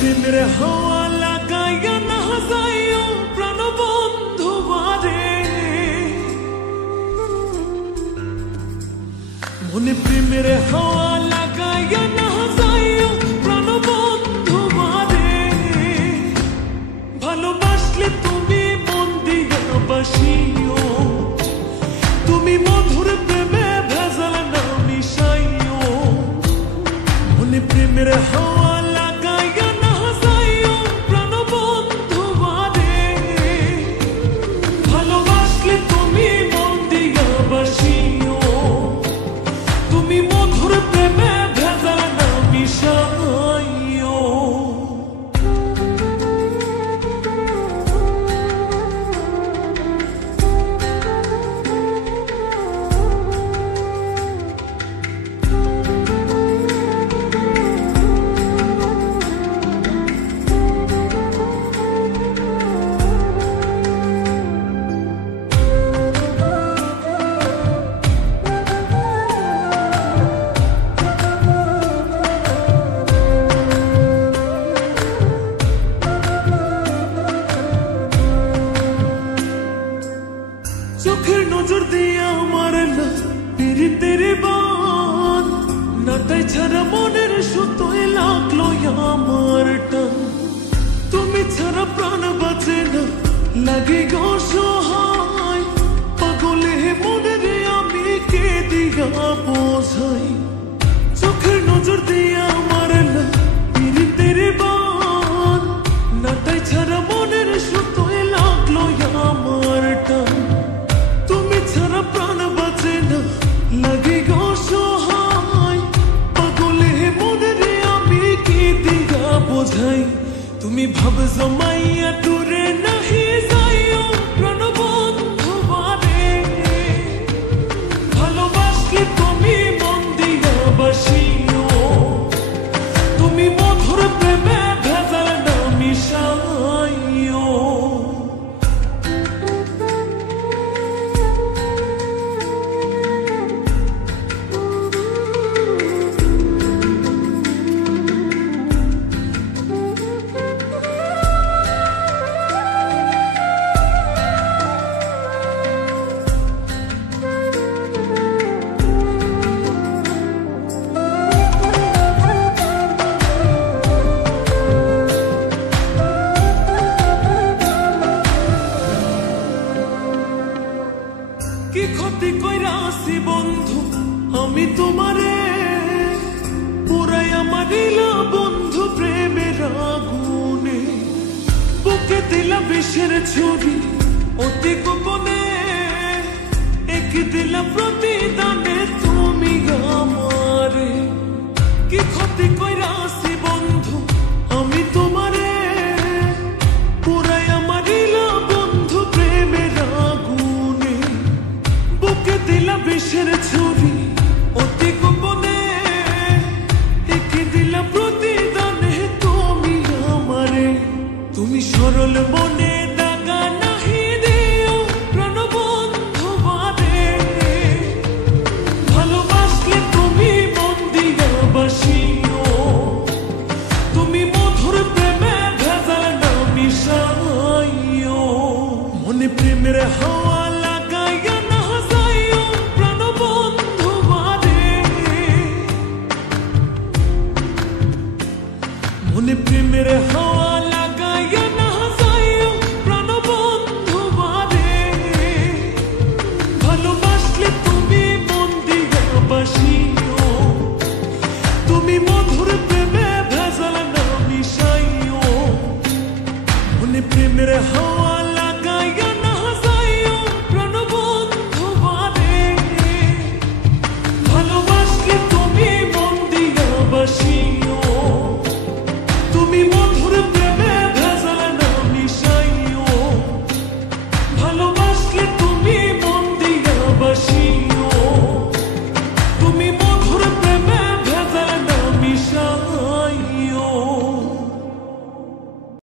প্রেমের হাওয়া লাগাইয়া না যাইও প্রাণবন্ধু বারে, মনে প্রেমের হাওয়া লাগাইয়া না যাইও প্রাণবন্ধু বারে। ভালোবাসলে তুমি মন দিয়া বাসিও, তুমি মধুর প্রেমে ভেজাল না মিশাইও। মনে প্রেমের হাওয়া লাগাইয়া না যাইও প্রাণবন্ধু বারে, ভালোবাসলে তুমি মন দিয়া বাসিও, তুমি মধুর প্রেমে ভেজাল না মিশাইও। চোখের নজর দিয়ে আমার পীড়িতের বান, নাটাই ছাড়া মনের সুতোয় লাগলো আমার টান। তুমি ছাড়া প্রাণ বাঁচে না, লাগে গো সহায়, পাগলে মনের আমি কে দিয়া বোঝাই। চোখের নজর দিয়ে আমার পীড়িতের বান, নাটাই ছাড়া মনের সুতোয় লাগলো আমার টান। ছাড়া প্রাণ বাঁচে না, লাগে গো সহায়, পাগলে মনের আমি কি দিয়া বোঝাই। তুমি ভাব জমাইয়া দূরে নাহি যাইও প্রাণবন্ধু বারে, ভালোবাসলে তুমি মন দিয়া বাসিও, তুমি মধুর প্রেমে ভেজাল না মিশাইও। কি ক্ষতি কইরা আসি বন্ধু আমি তোমারে, পুরাইয়া মারিলা বন্ধু প্রেমের আগুনে। বুকে দিলা বিষের ছুরি অতি গোপনে, এক দিলা প্রতিদানে তুমি আমারে। কি ক্ষতি কইরা আসি বন্ধু আমি তোমারে, পুরাইয়া মারিলা বন্ধু প্রেমের আগুনে। বুকে দিলা বিষের ছুরি অতি গোপনে, একে দিলা প্রতিদানে তুমি আমারে। তুমি সরল মনে দাগা নাহি দিও প্রাণবন্ধু বারে, ভালোবাসলে তুমি মন দিয়া বাসিও, তুমি মধুর প্রেমে ভেজাল না মিশাইও। মনে প্রেমের হাওয়া লাগাইয়া না যাইও প্রাণবন্ধু বারে, মনে প্রেমের হাওয়া